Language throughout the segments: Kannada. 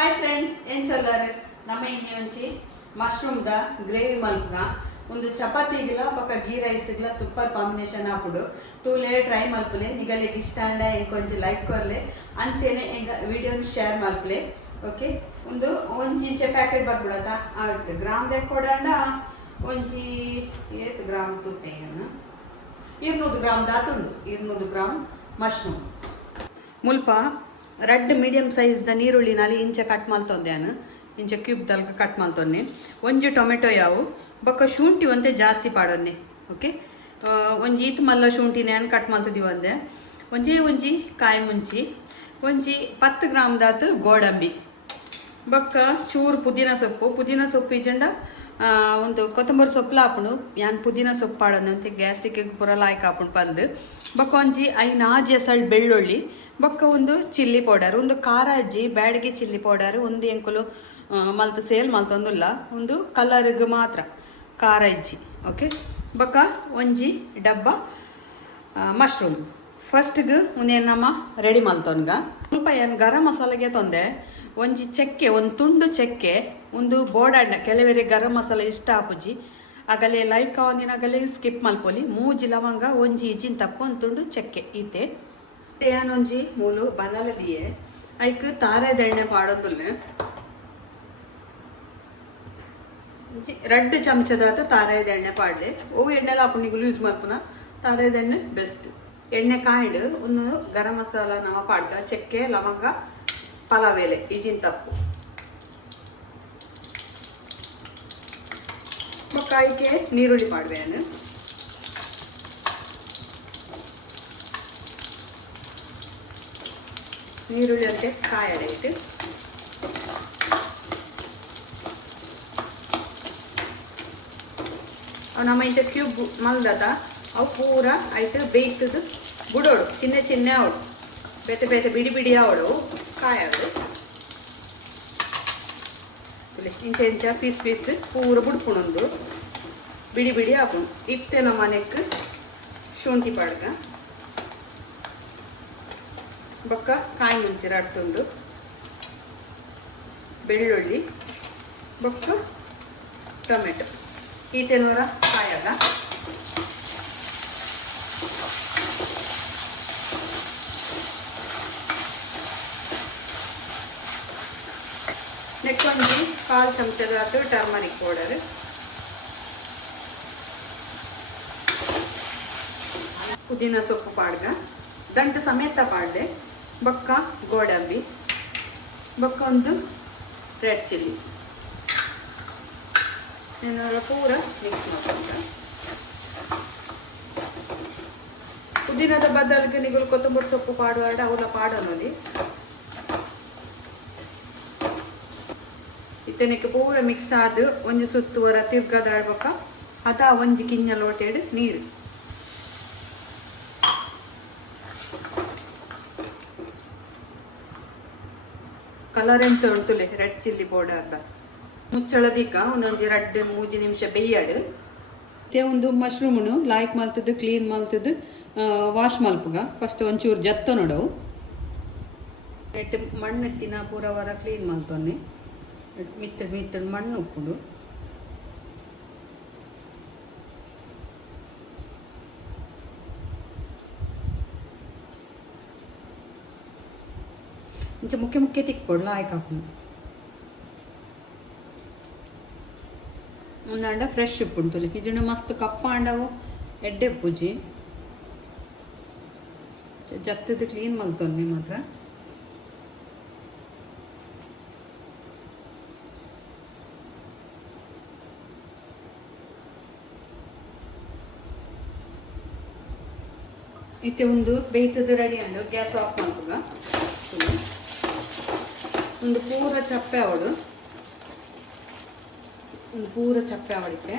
ಹಾಯ್ ಫ್ರೆಂಡ್ಸ್ ಏನು ಚಲ್ಲಾರೆ ನಮ್ಮ ಇನ್ನೇ ಒಂಚಿ ಮಶ್ರೂಮ್ದ ಗ್ರೇವಿ ಮಲ್ಗ ಒಂದು ಚಪಾತಿಗಿಲ್ಲ ಪಕ್ಕ ಗೀ ರೈಸ್ಗಿಲ್ಲ ಸೂಪರ್ ಕಾಂಬಿನೇಷನ್ ಹಾಕ್ಬಿಡು ತೂಲೆ ಟ್ರೈ ಮಲ್ಪಲೆ ನಿಗಲಿಗೆ ಇಷ್ಟ ಅಂಡ ಇಂಕೊಂಚಿ ಲೈಕ್ ಕೊರ್ಲೆ ಅಂಚೆನೆ ಈಗ ವಿಡಿಯೋನ ಶೇರ್ ಮಲ್ಪಲೆ ಓಕೆ ಒಂದು ಒಂಜಿ ಇಂಚೆ ಪ್ಯಾಕೆಟ್ ಬರ್ಬಿಡತ್ತ ಆಗುತ್ತೆ ಗ್ರಾಮ್ ಬೇಕು ಕೊಡಂಡ ಒಂಜಿ 8 ಗ್ರಾಮ್ ತುತ್ತೇನು 200 ಗ್ರಾಮ್ ದಾತುಂಡು 200 ಗ್ರಾಮ್ ಮಶ್ರೂಮ್ ಮುಲ್ಪ ರೆಡ್ ಮೀಡಿಯಂ ಸೈಜ್ದ ನೀರುಳ್ಳಿನಲ್ಲಿ ಇಂಚೆ ಕಟ್ ಮಲ್ತೊಂದೇನು ಇಂಚೆ ಕ್ಯೂಬ್ ತಲ್ಕ ಕಟ್ ಮಲ್ತೊನ್ನೆ ಒಂಜಿ ಟೊಮೆಟೊ ಯಾವು ಬೊಕ್ಕ ಶುಂಠಿ ಒಂತೆ ಜಾಸ್ತಿ ಪಾಡೊನ್ನೆ ಓಕೆ ಒಂಜಿ ಈತ್ ಮಲ್ಲ ಶುಂಠಿನೇ ಕಟ್ ಮಲ್ತದಿ ಒಂದೆ ಒಂಜಿ ಕಾಯಿ ಮುಂಚಿ ಒಂಜಿ 10 ಗ್ರಾಮ್ ದಾತು ಗೋಡಂಬಿ ಬೊಕ್ಕ ಚೂರು ಪುದೀನ ಸೊಪ್ಪು ಇಜಂಡ ಒಂದು ಕೊತ್ತಂಬರಿ ಸೊಪ್ಪು ಹಾಪುಂಡು ಯಾನ್ ಪುದೀನ ಸೊಪ್ಪು ಪಾಡೋದು ಅಂತ ಗ್ಯಾಸ್ಟ್ರಿಕ್ ಪೂರ ಲಾಯ್ಕ್ ಹಾಪುಂಡು ಪಂದು ಬೊಕ್ಕ ಒಂಜಿ 5 ಎಸಳು ಬೆಳ್ಳುಳ್ಳಿ ಬೊಕ್ಕ ಒಂದು ಚಿಲ್ಲಿ ಪೌಡರ್ ಒಂದು ಖಾರ ಅಜ್ಜಿ ಬ್ಯಾಡಗಿ ಚಿಲ್ಲಿ ಪೌಡರ್ ಒಂದು ಎಂಕುಲು ಮಲ್ತು ಸೇಲ್ ಮಲ್ತೊಂದುಲ್ಲ ಒಂದು ಕಲರ್ಗೆ ಮಾತ್ರ ಖಾರ ಇಜ್ಜಿ ಓಕೆ ಬೊಕ್ಕ ಒಂಜಿ ಡಬ್ಬ ಮಶ್ರೂಮ್ ಫಸ್ಟ್ಗೆ ಒಂದೇನು ನಮ್ಮ ರೆಡಿ ಮಲ್ತೊನ್ಗ ಸ್ವಲ್ಪ ಏನು ಗರಂ ಮಸಾಲೆಗೆ ತೊಂದೆ ಒಂಜಿ ಚೆಕ್ಕೆ ಒಂದು ತುಂಡು ಚೆಕ್ಕೆ ಒಂದು ಬೋಡಾಂಡ ಕೆಲವರಿಗೆ ಗರಂ ಮಸಾಲೆ ಇಷ್ಟ ಆಪುಜಿ ಆಗಲೇ ಲೈಕ್ ಒಂದಿನ ಆಗಲೇ ಸ್ಕಿಪ್ ಮಲ್ಪೊಲಿ ಮೂಜಿ ಲವಂಗ ಒಂಜಿ ಇಜಿನ್ ತಪ್ಪ ಒಂದು ತುಂಡು ಚೆಕ್ಕೆ ಇತ್ತೆ ಏನೊಂಜಿ ಮೂಲು ಬನಲದಿಯೇ ಐಕ್ ತಾರದ ಎಣ್ಣೆ ಪಾಡೋದಿಲ್ಲ ರೆಡ್ ಚಮಚದಾತ ತಾರದ ಎಣ್ಣೆ ಪಾಡ್ಲೆ ಓ ಎಣ್ಣೆಲ್ಲ ಹಾಪುಣಿಗಳು ಯೂಸ್ ಮಾಡ್ಪುನ ತಾರದ ಎಣ್ಣೆ ಬೆಸ್ಟ್ ಎಣ್ಣೆ ಕಾಯ್ಡು ಒಂದು ಗರಂ ಮಸಾಲ ನವ ಪಾಡ್ಗ ಚೆಕ್ಕೆ ಲವಂಗ ಪಲಾವ್ ಎಲೆ ಇಜಿನ್ ತಪ್ಪು ಬೊಕ್ಕಾಯಿಗೆ ನೀರುಳ್ಳಿ ಪಾಡ್ಬೇನು ನೀರುಳ್ಳಿ ಅಂತೆ ಕಾಯಡೆ ಇಟ್ಟು ಅವು ನಮ್ಮ ಇಂಚ ಕ್ಯೂಬ್ ಮಲ್ದದ ಅವು ಪೂರ ಆಯ್ತು ಬೇಯ್ತದು ಬುಡೋಡು ಚಿನ್ನ ಅವಳು ಬೇತೆ ಬಿಡಿ ಅವಳು ಕಾಯಡು ಇಂಚ ಪೀಸ್ ಪೂರ ಬುಡ್ಪುಣೊಂದು ಬಿಡಿ ಹಾಪುಣು ಇತ್ತೆ ನಮ್ಮ ಮನೆಗೆ ಶುಂಠಿ ಪಾಡ್ಗ ಬೊಕ್ಕ ಕಾಯಿ ಮುಂಚೆ ರಡ್ತುಂಡು ಬೆಳ್ಳುಳ್ಳಿ ಬೊಕ್ಕ ಟೊಮೆಟೊ ಈಟೆನೂರ ಕಾಯಲ್ಲ ನೆಕ್ಸ್ಟ್ ಒಂದು 1/4 ಚಮಚದಾತು ಟರ್ಮರಿಕ್ ಪೌಡರ್ ಪುದೀನ ಸೊಪ್ಪು ಪಾಡ್ಗ ದಂಟು ಸಮೇತ ಪಾಡ್ದೆ ಬೊಕ್ಕ ಗೋಡಂಬಿ ಬೊಕ್ಕ ಒಂದು ರೆಡ್ ಚಿಲ್ಲಿ ಪೂರ ಮಿಕ್ಸ್ ಮಾಡ್ಕೊಂಡ ಪುದೀನದ ಬದಲಿಗೆ ನೀವು ಕೊತ್ತಂಬರಿ ಸೊಪ್ಪು ಪಾಡುವಾಡ ಅವನ್ನ ಪಾಡೋನಲ್ಲಿ ಇತ್ತನಕ್ಕೆ ಪೂರ ಮಿಕ್ಸ್ ಆದ ಒಂಜಿ ಸುತ್ತುವರ ತಿರ್ಗದಾಡ್ಬೇಕ ಅದ ಒಂಜಿ ಕಿಂಜ ಲೋಟೆಡ್ ನೀರು ಕಲರ್ ಎಂತ ಉಂಟುಲೆ ರೆಡ್ ಚಿಲ್ಲಿ ಪೌಡರ್ ಮುಚ್ಚಳದಿಕ್ಕ ಒಂದೊಂಜಿ 2-3 ನಿಮಿಷ ಬೇಯ್ಯಾಡು ಮತ್ತೆ ಒಂದು ಮಶ್ರೂಮ್ನು ಲಾಯ್ಕ್ ಮಲ್ತದ್ದು ಕ್ಲೀನ್ ಮಲ್ತದ್ದು ವಾಶ್ ಮಲ್ಪುಗ ಫಸ್ಟ್ ಒಂಚೂರು ಜತ್ತ ನೋಡವು ನೆಟ್ ಮಣ್ಣೆತ್ತಿನ ಪೂರವರ ಕ್ಲೀನ್ ಮಲ್ತೊನ್ನೆ ಮಿತ್ತಡ್ ಮಣ್ಣು ಉಪ್ಪುಡು ಇಂಚ ಮುಖ್ಯ ತಿಕ್ಕೊಡ್ಲ ಆಯ್ಕಾಪು ಒಂದಂಡ ಫ್ರೆಶ್ ಉಪ್ಪುಂಟು ಇಜುಂಡು ಮಸ್ತ್ ಕಪ್ಪ ಅಂಡವು ಎಡ್ಡೆ ಪೂಜಿ ಜತ್ತದ ಕ್ಲೀನ್ ಮಲ್ತೊನ್ನೆ ಮಾತ್ರ ಇತ್ತೆ ಒಂದು ಬೇಯ್ತದ ರೆಡಿ ಅಂಡು ಗ್ಯಾಸ್ ಆಫ್ ಮಾಡ್ತುಗ ಒಂದು ಪೂರ ಚಪ್ಪೆ ಅವಡು ಅವಳಿಕೆ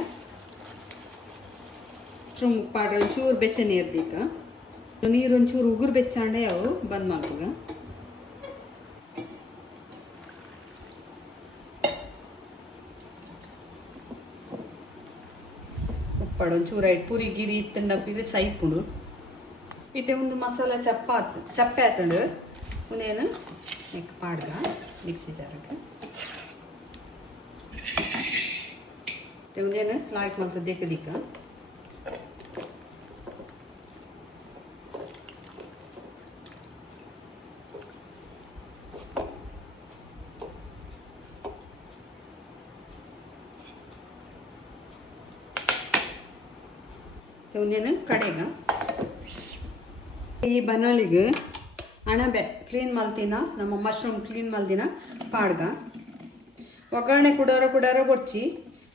ಪಾಡ ಒಂಚೂರು ಬೆಚ್ಚ ನೀರ್ದಿಕ್ಕ ನೀರು ಒಂಚೂರು ಉಗುರು ಬೆಚ್ಚಾಂಡೆ ಅವು ಬಂದ್ ಮಾಡ್ತುಗ ಉಪ್ಪಾಡ ಒಂಚೂರು ಐಟ್ ಪೂರಿ ಗಿರಿ ಇತ್ತಂಡ ಪಿರಿ ಸೈಪುಡು ಇತ್ತೆ ಒಂದು ಮಸಾಲ ಚಪ್ಪೆ ಆತಂಡು ಉನೇನು ನೆಕ್ ಪಾಡ್ಗ ಮಿಕ್ಸಿ ಜಾರಕ್ಕೆ ಒಂದೇನು ಲಾಯ್ಕ್ ಮಾಡ್ತದೆ ದಿಕ್ಕ ದಿಕ್ಕ ಒಂದೇನು ಕಡೆಗ ಈ ಬನಾಲಿಗೆ ಅಣಬೆ ಕ್ಲೀನ್ ಮಲ್ತಿನ ನಮ್ಮ ಮಶ್ರೂಮ್ ಕ್ಲೀನ್ ಮಲ್ದಿನ ಪಾಡ್ಗ ಒಗ್ಗರಣೆ ಕುಡಾರ ಕೊಡ್ಚಿ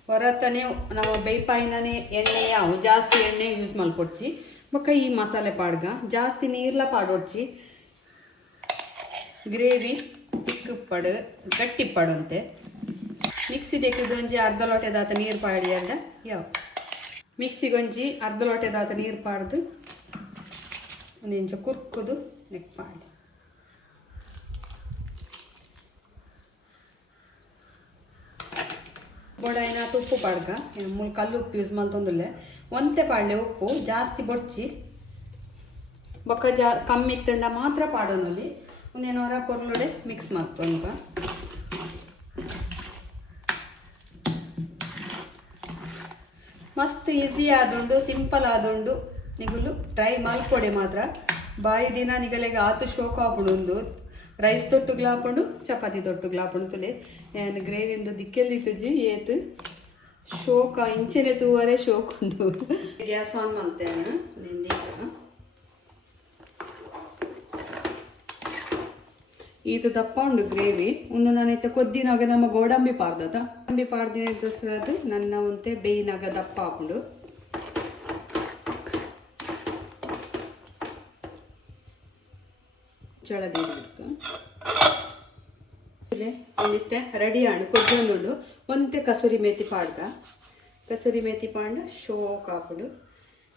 ಹೊರತನೇ ನಾವು ಬೇಯ್ಪಾಯಿನೇ ಎಣ್ಣೆ ಯಾವ ಜಾಸ್ತಿ ಎಣ್ಣೆ ಯೂಸ್ ಮಲ್ಕೊಡ್ಚಿ ಬೊಕ್ಕ ಈ ಮಸಾಲೆ ಪಾಡ್ಗ ಜಾಸ್ತಿ ನೀರ್ಲ ಪಾಡೊಡ್ಚಿ ಗ್ರೇವಿ ತಿಕ್ಕು ಪಡು ಗಟ್ಟಿ ಪಡಂತೆ ಮಿಕ್ಸಿದೆಕ್ಕಿದೊಂಜಿ ಅರ್ಧ ಲೋಟೆದಾತ ನೀರು ಪಾಡಿ ಅಲ್ಲ ಯಾವ ಮಿಕ್ಸಿಗೊಂಜಿ ಅರ್ಧ ಲೋಟೆದಾತ ನೀರು ಪಾಡ್ದು ಒಂದಿಂಚ ಕುರ್ಕುದು ನೆಕ್ ಪಾಡಿ ಬೊಡಾಯಿನ ಉಪ್ಪು ಪಾಡ್ಗ ಮೂಲ ಕಲ್ಲು ಉಪ್ಪು ಯೂಸ್ ಮಾಡ್ತೊಂದುಲ್ಲೆ ಒಂತೆ ಪಾಡ್ಲೆ ಉಪ್ಪು ಜಾಸ್ತಿ ಬೊಡ್ಚಿ ಬೊಕ್ಕ ಕಮ್ಮಿ ಇತ್ತಂಡ ಮಾತ್ರ ಪಾಡೋನಲ್ಲಿ ಒಂದೇನೋರ ಪೊರ್ಲೊಡೆ ಮಿಕ್ಸ್ ಮಾಡ್ತೊಂಗ ಮಸ್ತ್ ಈಸಿ ಆದುಂಡು ಸಿಂಪಲ್ ಆದುಂಡು ನಿಗುಲು ಟ್ರೈ ಮಲ್ಕೊಡೆ ಮಾತ್ರ ಬಾಯಿ ದಿನ ನಿಗಲೆಗೆ ಆತು ಶೋಕ ಆಪುಂಡು ರೈಸ್ ತೊಟ್ಟುಗ್ಲಾಪುಂಡು ಚಪಾತಿ ತೊಟ್ಟುಗ್ಲಾಪುಂಡು ತುಲೆ ಏನು ಗ್ರೇವಿಂದು ದಿಕ್ಕೆಲ್ಲಿ ತುಜಿ ಏತು ಶೋಕ ಇಂಚಿನ ತೂವರೆ ಶೋಕ್ ಉಂಡು ಗ್ಯಾಸ್ ಆನ್ ಮಾಡ್ತೇನೆ ಇದು ದಪ್ಪ ಉಂಡು ಗ್ರೇವಿ ಒಂದು ನಾನೈತೆ ಕೊದ್ದಿನಾಗ ನಮ್ಮ ಗೋಡಂಬಿ ಪಾರ್ದದ ಗೋಡಂಬಿ ಪಾಡ್ದಿನ ಅದು ನನ್ನ ಒಂತೆ ಬೇಯಿನಾಗ ದಪ್ಪ ಹಾಕೊಂಡು ಜಳದಿ ಒಂದಿತ್ತೆ ರೆಡಿ ಆಂಡು ಕೊದ್ದೊಂದುಂಡು ಒಂತೆ ಕಸೂರಿ ಮೇಥಿ ಪಾಡ್ಗ ಕಸೂರಿ ಮೇಥಿ ಪಾಂಡ ಶೋಕ್ ಹಾಪುಡು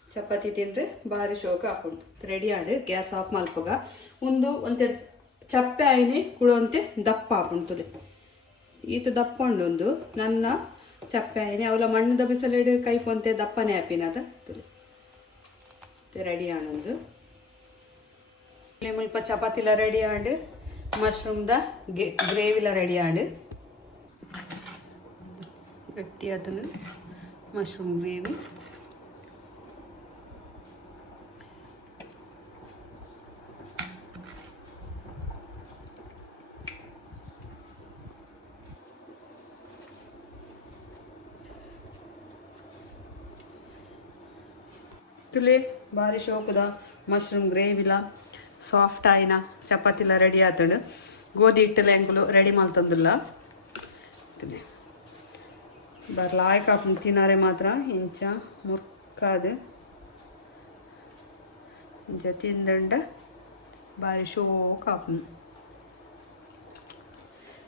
ಚಪಾತಿ ತಿಂದ್ರೆ ಭಾರಿ ಶೋಕ ಹಾಪುಡು ರೆಡಿ ಆಂಡು ಗ್ಯಾಸ್ ಆಫ್ ಮಲ್ಪಗ ಒಂತೆ ಚಪ್ಪೆ ಆಯ್ನೆ ಕುಡೊಂತೆ ದಪ್ಪ ಹಾಪುಂಡು ಈತ ದಪ್ಪ ಉಂಡು ನನ್ನ ಚಪ್ಪೆ ಆಯ್ನೆ ಅವಳ ಮಣ್ಣದ ಬಿಸಲಿಡು ಕೈಪೊಂತೆ ದಪ್ಪನೆ ಆಪಿನದ ತುಳಿ ರೆಡಿ ಆಣೊಂದು ಮುಲ್ಪ ಚಪಾತಿಲ ರೆಡಿ ಆಂಡು ಮಶ್ರೂಮ್ದ ಗ್ರೇವಿಲ ರೆಡಿ ಆಂಡು ಗಟ್ಟಿ ಅದನ್ನು ಮಶ್ರೂಮ್ ಗ್ರೇವಿ ತುಲೆ ಭಾರಿ ಶೋಕದ ಮಶ್ರೂಮ್ ಗ್ರೇವಿಲ ಸಾಫ್ಟ್ ಆಯ್ನ ಚಪಾತಿಲ ರೆಡಿ ಆತಡು ಗೋಧಿ ಹಿಟ್ಟಲ ಎಂಕುಲು ರೆಡಿ ಮಲ್ತಂದುಲ್ಲ ಬರ್ಲಾಯ್ಕ ಹಾಕೊಂಡು ತಿನ್ನಾರೆ ಮಾತ್ರ ಇಂಚ ಮುರ್ಕಾದ ಇಂಚ ತಿಂದಂಡ ಭಾರಿ ಶೋಕ್ ಹಾಕೊಂಡು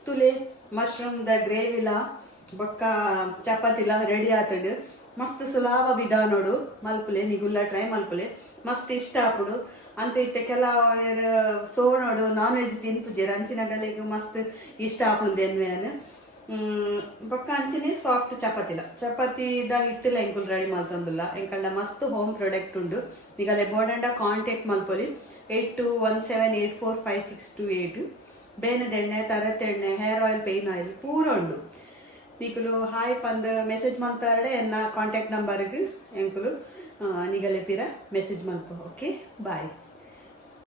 ತುಲೆ ಮಶ್ರೂಮ್ದ ಗ್ರೇವಿಲ ಬೊಕ್ಕ ಚಪಾತಿಲ ರೆಡಿ ಆತಡು ಮಸ್ತ್ ಸುಲಾಭ ವಿಧಾನೋಡು ಮಲ್ಪುಲೆ ನಿಗುಲ್ಲ ಟ್ರೈ ಮಲ್ಪುಲೆ ಮಸ್ತ್ ಇಷ್ಟ ಆಪುಡು ಅಂತ ಇತ್ತೆ ಕೆಲವರು ಸೋಣೋಡು ನಾನ್ ವೆಜ್ ತಿನ್ಪುಜೇರು ಅಂಚಿನಗಳಿಗೆ ಮಸ್ತ್ ಇಷ್ಟ ಆಪುಂಡು ಎನ್ವೆಯನ್ನು ಬೊಕ್ಕ ಅಂಚಿನ ಸಾಫ್ಟ್ ಚಪಾತಿದ ಹಿಟ್ಟಲ ಎಂಕುಲು ರೆಡಿ ಮಲ್ತೊಂದುಲ್ಲ ಎಂಕಲ್ನ ಮಸ್ತ್ ಹೋಮ್ ಪ್ರಾಡಕ್ಟ್ ಉಂಡು ಈಗಲೇ ಬೋರ್ಡಂಡ ಕಾಂಟ್ಯಾಕ್ಟ್ ಮಲ್ಪೊಲಿ 8217845628 ಬೇನದ ಎಣ್ಣೆ ತರತ್ ಎಣ್ಣೆ ಹೇರ್ ಆಯಿಲ್ ಪೇನ್ ಆಯಿಲ್ ಪೂರ ಉಂಡು ನಿಕುಲು ಹಾಯ್ ಪಂದ್ ಮೆಸೇಜ್ ಮಲ್ತಾರಡೆ ಎನ್ನ ಕಾಂಟ್ಯಾಕ್ಟ್ ನಂಬರ್ಗೆ ಎಂಕುಲು ನಿಗಲೆ ಪಿರ ಮೆಸೇಜ್ ಮಲ್ಪ ಓಕೆ ಬಾಯ್.